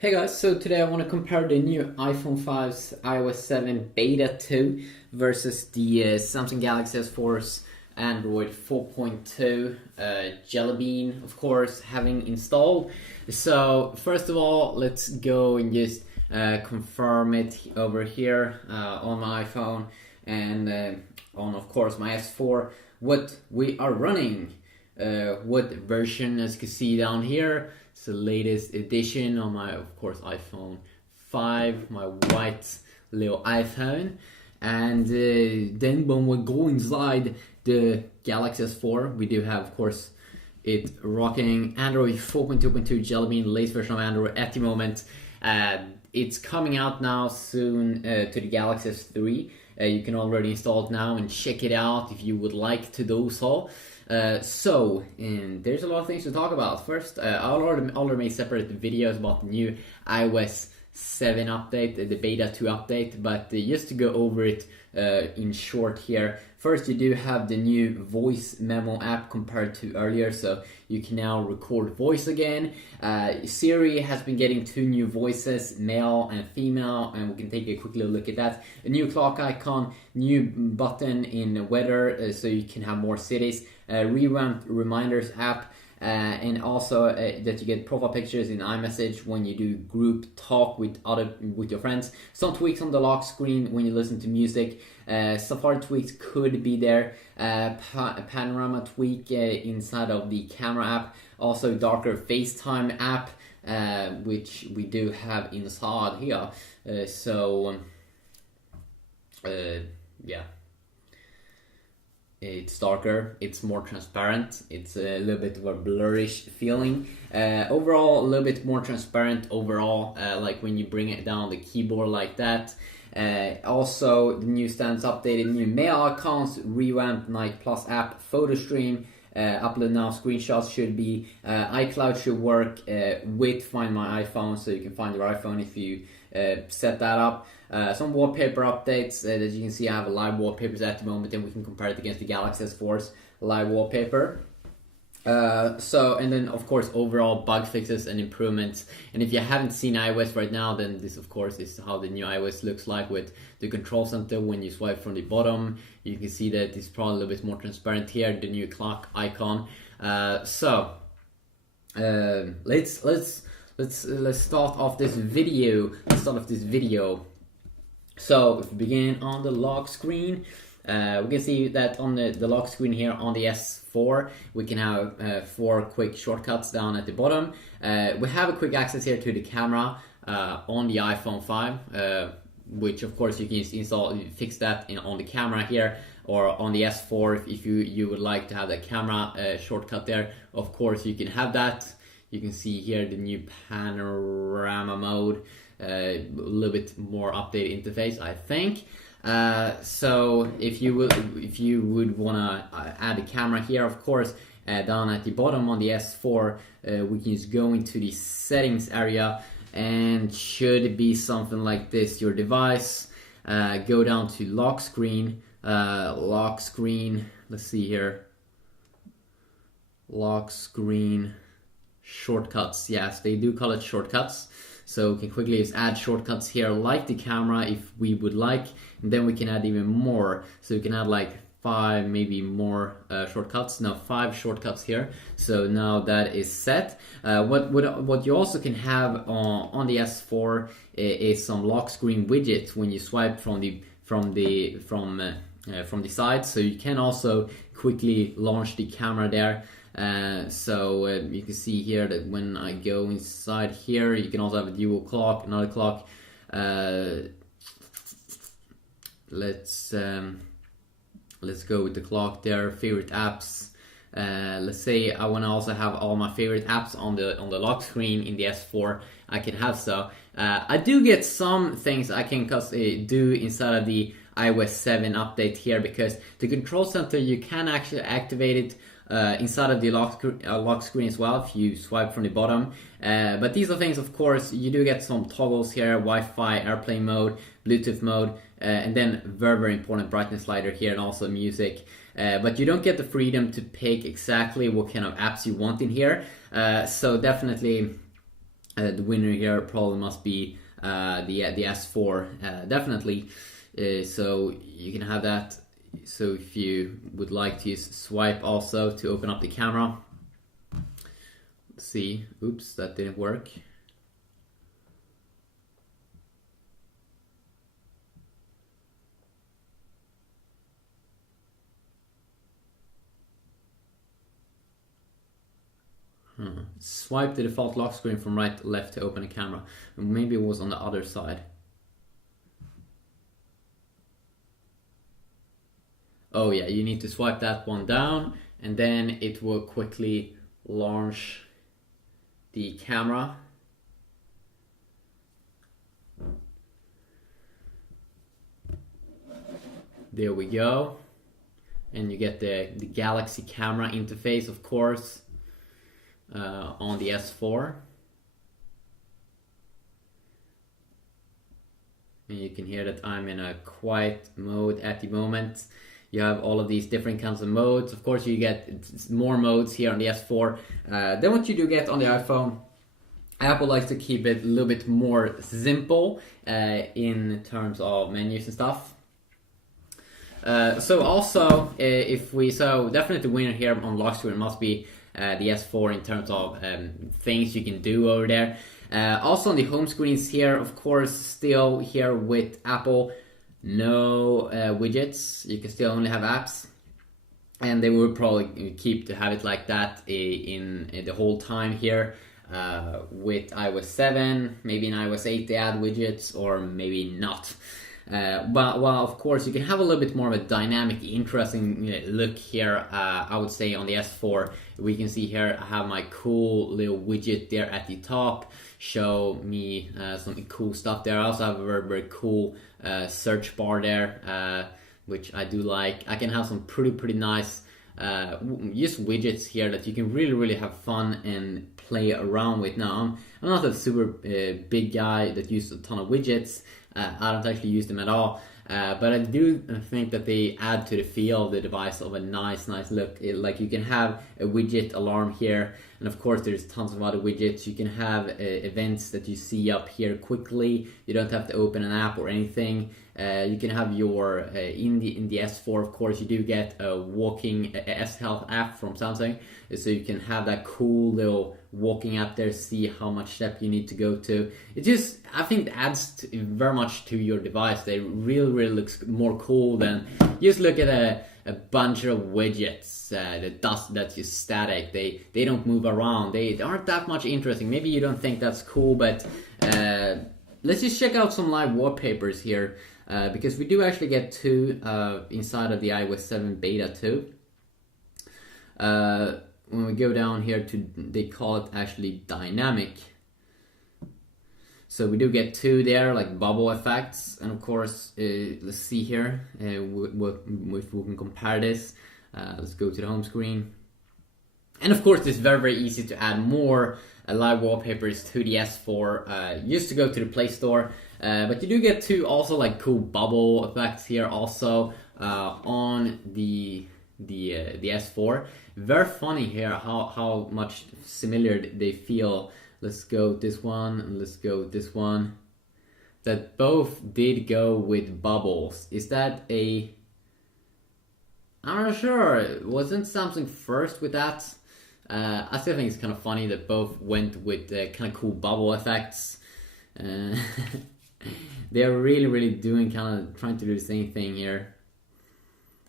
Hey guys, so today I want to compare the new iPhone 5's iOS 7 Beta 2 versus the Samsung Galaxy S4's Android 4.2 Jelly Bean, of course, having installed. So first of all, let's go and just confirm it over here on my iPhone and on, of course, my S4, what we are running. What version, as you can see down here. It's the latest edition on my, of course, iPhone 5, my white little iPhone. And then when we go inside the Galaxy S4, we do have, of course, it rocking Android 4.2.2 Jelly Bean, latest version of Android at the moment. It's coming out now soon to the Galaxy S3. You can already install it now and check it out if you would like to do so. And there's a lot of things to talk about. First, I already made separate videos about the new iOS 7 update, the Beta 2 update, but just to go over it in short here. First, you do have the new voice memo app compared to earlier, so you can now record voice again. Siri has been getting 2 new voices, male and female, and we can take a quick little look at that. A new clock icon, new button in weather, so you can have more cities. Revamped reminders app. And also that you get profile pictures in iMessage when you do group talk with your friends. Some tweaks on the lock screen when you listen to music. Safari tweaks could be there. Panorama tweak inside of the camera app. Also darker FaceTime app, which we do have inside here. Yeah. It's darker, it's more transparent, it's a little bit of a blurrish feeling. Overall, a little bit more transparent overall, like when you bring it down the keyboard like that. Also, the new stands updated, new mail accounts, revamped Night Plus app, photo stream, upload now screenshots should be, iCloud should work with Find My iPhone, so you can find your iPhone if you set that up. Some wallpaper updates. As you can see, I have live wallpapers at the moment, and we can compare it against the Galaxy S4's live wallpaper. And then of course overall bug fixes and improvements. And if you haven't seen iOS right now, then this of course is how the new iOS looks like with the control center. When you swipe from the bottom, you can see that it's probably a little bit more transparent here, the new clock icon. Let's start off this video. So if we begin on the lock screen, we can see that on the lock screen here on the S4, we can have 4 quick shortcuts down at the bottom. We have a quick access here to the camera on the iPhone 5, which of course you can fix that on the camera here, or on the S4 if you would like to have the camera shortcut there. Of course you can have that. You can see here the new panorama mode, a little bit more updated interface, I think. So if you would wanna add a camera here, of course, down at the bottom on the S4, we can just go into the settings area, and should be something like this. Your device, go down to lock screen. Let's see here. Lock screen shortcuts. Yes, they do call it shortcuts. So we can quickly just add shortcuts here like the camera if we would like, and then we can add even more. So we can add like 5 maybe more shortcuts. Now 5 shortcuts here. So now that is set. What you also can have on the S4 is some lock screen widgets when you swipe from the side. So you can also quickly launch the camera there. You can see here that when I go inside here, you can also have a dual clock, another clock. Let's go with the clock there. Favorite apps. Let's say I want to also have all my favorite apps on the lock screen in the S4. I can have so. I do get some things I can do inside of the iOS 7 update here, because the control center, you can actually activate it inside of the lock screen as well if you swipe from the bottom. But these are things, of course, you do get some toggles here: Wi-Fi, airplane mode, Bluetooth mode, and then very important brightness slider here, and also music. But you don't get the freedom to pick exactly what kind of apps you want in here. So definitely The winner here probably must be the S4, definitely. So you can have that. So if you would like to use swipe also to open up the camera, let's see. Oops, that didn't work. Swipe the default lock screen from right to left to open a camera. Maybe it was on the other side. Oh yeah, you need to swipe that one down and then it will quickly launch the camera. There we go. And you get the Galaxy camera interface, of course, on the S4. And you can hear that I'm in a quiet mode at the moment. You have all of these different kinds of modes. Of course, you get more modes here on the S4 than what you do get on the iPhone. Apple likes to keep it a little bit more simple in terms of menus and stuff. So also, definitely the winner here on lock screen must be the S4 in terms of things you can do over there. Also on the home screens here, of course, still here with Apple, no widgets. You can still only have apps, and they will probably keep to have it like that in the whole time here. With iOS 7, maybe in iOS 8 they add widgets, or maybe not. But well, of course, you can have a little bit more of a dynamic, interesting look here. I would say on the S4, we can see here I have my cool little widget there at the top. Show me some cool stuff there. I also have a very, very cool search bar there, which I do like. I can have some pretty nice just widgets here that you can really have fun and play around with. Now, I'm not a super big guy that uses a ton of widgets. I don't actually use them at all, but I do think that they add to the feel of the device of a nice look. Like you can have a widget alarm here, and of course there's tons of other widgets. You can have events that you see up here quickly. You don't have to open an app or anything. You can have your in the S4, of course, you do get a walking S Health app from Samsung, so you can have that cool little walking app there, see how much step you need to go to. It just, I think it adds very much to your device. They really looks more cool than just look at a bunch of widgets that's just static. They don't move around. They aren't that much interesting. Maybe you don't think that's cool, but let's just check out some live wallpapers here. Because we do actually get two inside of the iOS 7 beta 2. When we go down here to, they call it actually dynamic. So we do get two there, like bubble effects, and of course, let's see here if we can compare this. Let's go to the home screen, and of course, it's very easy to add more live wallpapers to the S4. Just to go to the Play Store. But you do get two also like cool bubble effects here also on the S4. Very funny here how much similar they feel. Let's go with this one and let's go with this one. That both did go with bubbles. Is that a... I'm not sure. Wasn't Samsung first with that? I still think it's kind of funny that both went with kind of cool bubble effects. They're really doing kind of trying to do the same thing here,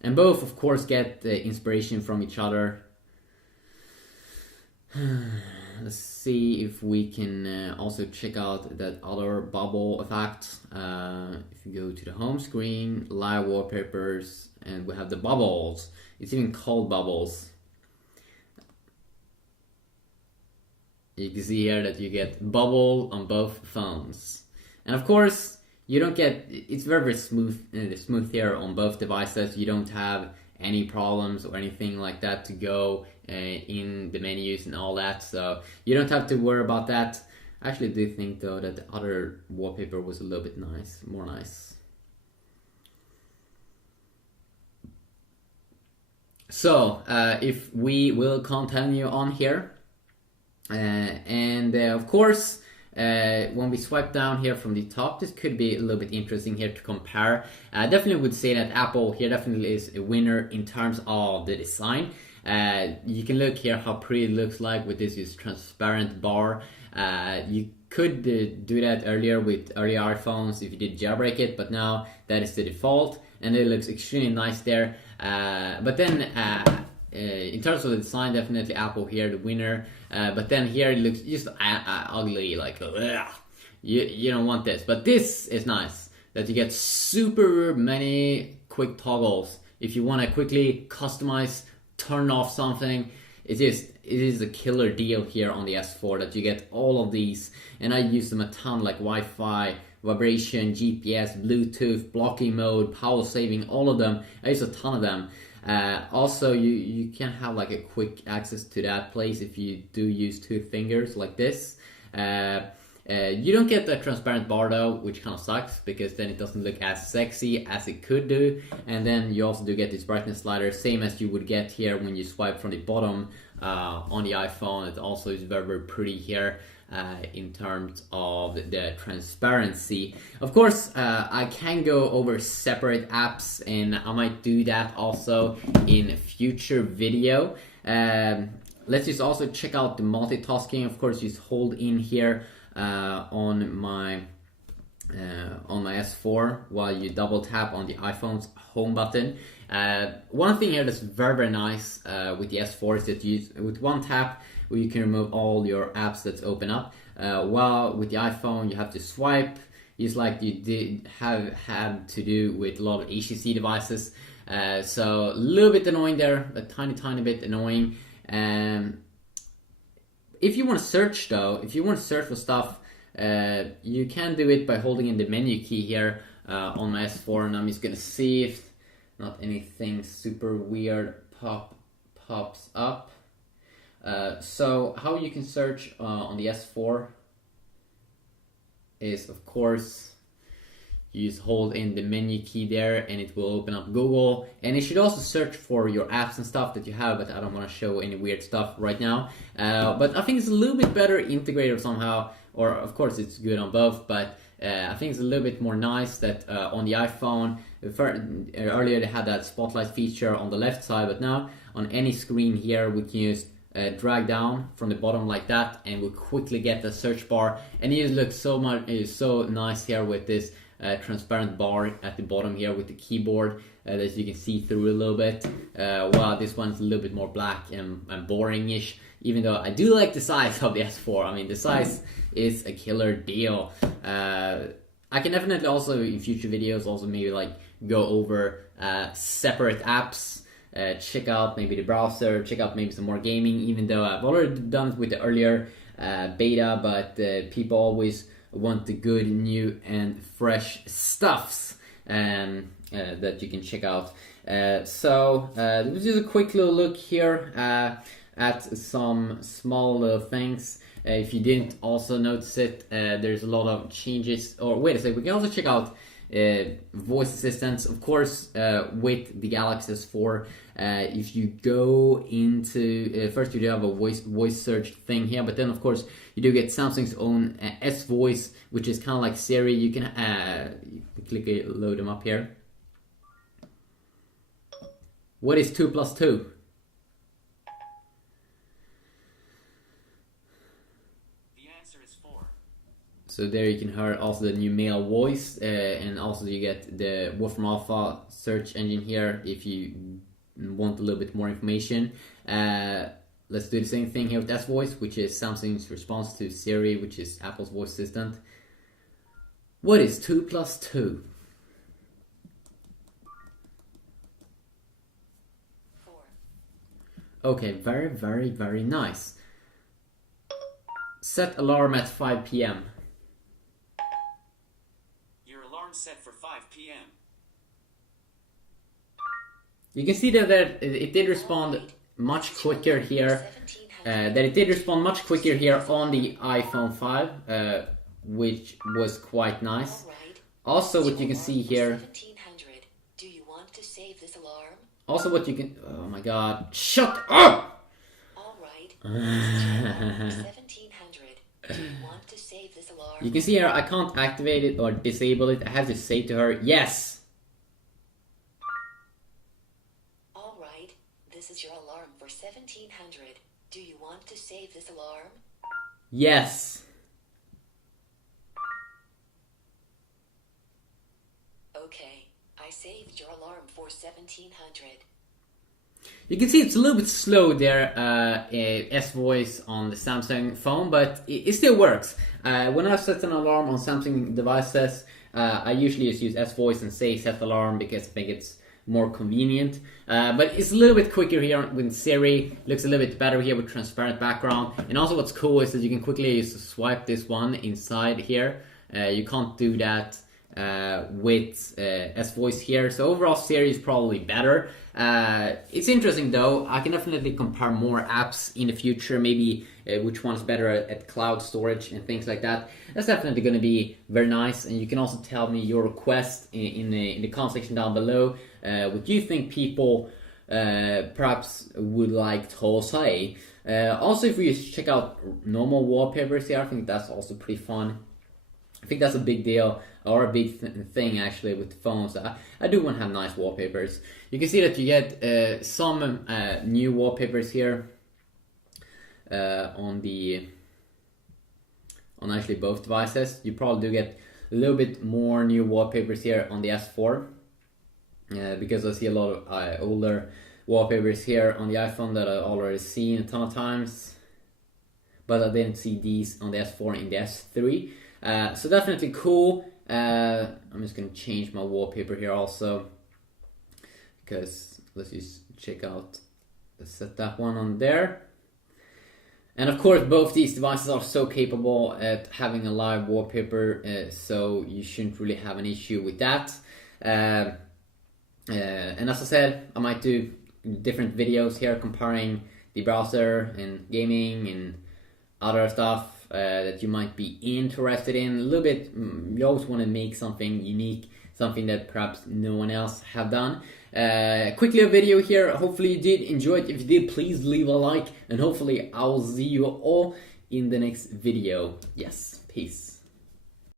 and both of course get inspiration from each other. Let's see if we can also check out that other bubble effect. If you go to the home screen, live wallpapers, and we have the bubbles. It's even called bubbles. You can see here that you get bubble on both phones. And of course, you don't get, it's very smooth here on both devices. You don't have any problems or anything like that to go in the menus and all that. So you don't have to worry about that. I actually do think though that the other wallpaper was a little bit more nice. So if we will continue on here, and of course, when we swipe down here from the top, this could be a little bit interesting here to compare. I definitely would say that Apple here definitely is a winner in terms of the design. You can look here how pretty it looks like with this transparent bar. You could do that earlier with earlier iPhones if you did jailbreak it, but now that is the default, and it looks extremely nice there. But then in terms of the design, definitely Apple here the winner. But then here it looks just ugly, like you don't want this. But this is nice that you get super many quick toggles if you want to quickly customize, turn off something. It is a killer deal here on the S4 that you get all of these, and I use them a ton, like Wi-Fi, vibration, GPS, Bluetooth, blocking mode, power saving, all of them. I use a ton of them. Also, you can have like a quick access to that place if you do use two fingers like this. You don't get the transparent bar though, which kind of sucks because then it doesn't look as sexy as it could do. And then you also do get this brightness slider, same as you would get here when you swipe from the bottom on the iPhone. It also is very, very pretty here in terms of the transparency. Of course, I can go over separate apps, and I might do that also in a future video. Let's just also check out the multitasking. Of course, just hold in here on my S4 while you double tap on the iPhone's home button. One thing here that's very, very nice with the S4 is that with one tap you can remove all your apps that's open up, while with the iPhone you have to swipe, just like you did have to do with a lot of HTC devices. So a little bit annoying there, a tiny bit annoying. If you want to search though, if you want to search for stuff, you can do it by holding in the menu key here on my S4, and I'm just gonna see if not anything super weird pops up. So how you can search on the S4 is, of course, you just hold in the menu key there and it will open up Google, and it should also search for your apps and stuff that you have, but I don't want to show any weird stuff right now. But I think it's a little bit better integrated somehow, or of course it's good on both, but I think it's a little bit more nice that on the iPhone, earlier they had that spotlight feature on the left side, but now on any screen here we can just drag down from the bottom like that, and we'll quickly get the search bar, and it looks so nice here with this transparent bar at the bottom here with the keyboard that you can see through a little bit. While this one's a little bit more black and boring-ish, even though I do like the size of the S4. I mean, the size is a killer deal. I can definitely also in future videos also maybe like go over separate apps, check out maybe the browser, check out maybe some more gaming, even though I've already done it with the earlier beta, but people always want the good, new, and fresh stuffs that you can check out. So this is a quick little look here at some small little things. If you didn't also notice it, there's a lot of changes. Or wait a second, we can also check out voice assistants, of course, with the Galaxy S4. If you go into first, you do have a voice search thing here, but then of course you do get Samsung's own S Voice, which is kind of like Siri. You can click it, load them up here. What is 2 plus 2? So there you can hear also the new male voice, and also you get the Wolfram Alpha search engine here if you want a little bit more information. Let's do the same thing here with S Voice, which is Samsung's response to Siri, which is Apple's voice assistant. What is 2 plus 2? 4. Okay, very, very, very nice. Set alarm at 5 p.m. Set for 5 p.m. You can see that it did respond much quicker here. On the iPhone 5, which was quite nice. Also, what you can see here. Do you want to save this alarm? Also, what you can. Oh my God! Shut up! All right. 1700. Do you want to save this alarm? You can see here I can't activate it or disable it. I have to say to her, yes. All right, this is your alarm for 1700. Do you want to save this alarm? Yes. Okay, I saved your alarm for 1700. You can see it's a little bit slow there, S-Voice on the Samsung phone, but it still works. When I set an alarm on Samsung devices, I usually just use S-Voice and say set alarm because I think it's more convenient. But it's a little bit quicker here with Siri, looks a little bit better here with transparent background. And also what's cool is that you can quickly just swipe this one inside here. You can't do that with S-Voice here, so overall Siri is probably better. It's interesting though. I can definitely compare more apps in the future, maybe which one's better at cloud storage and things like that. That's definitely going to be very nice, and you can also tell me your request in the comment section down below. What you think people perhaps would like to say. Also, if we check out normal wallpapers here, I think that's also pretty fun. I think that's a big deal, or a big thing actually with phones. I do want to have nice wallpapers. You can see that you get some new wallpapers here on actually both devices. You probably do get a little bit more new wallpapers here on the S4 because I see a lot of older wallpapers here on the iPhone that I've already seen a ton of times, but I didn't see these on the S4 and the S3. So definitely cool. I'm just gonna change my wallpaper here also, because let's just check out, let's set that one on there. And of course both these devices are so capable at having a live wallpaper, so you shouldn't really have an issue with that. And as I said, I might do different videos here comparing the browser and gaming and other stuff that you might be interested in. A little bit, you always want to make something unique, something that perhaps no one else have done. Quickly a video here. Hopefully you did enjoy it. If you did, please leave a like, and hopefully I'll see you all in the next video. Yes, peace.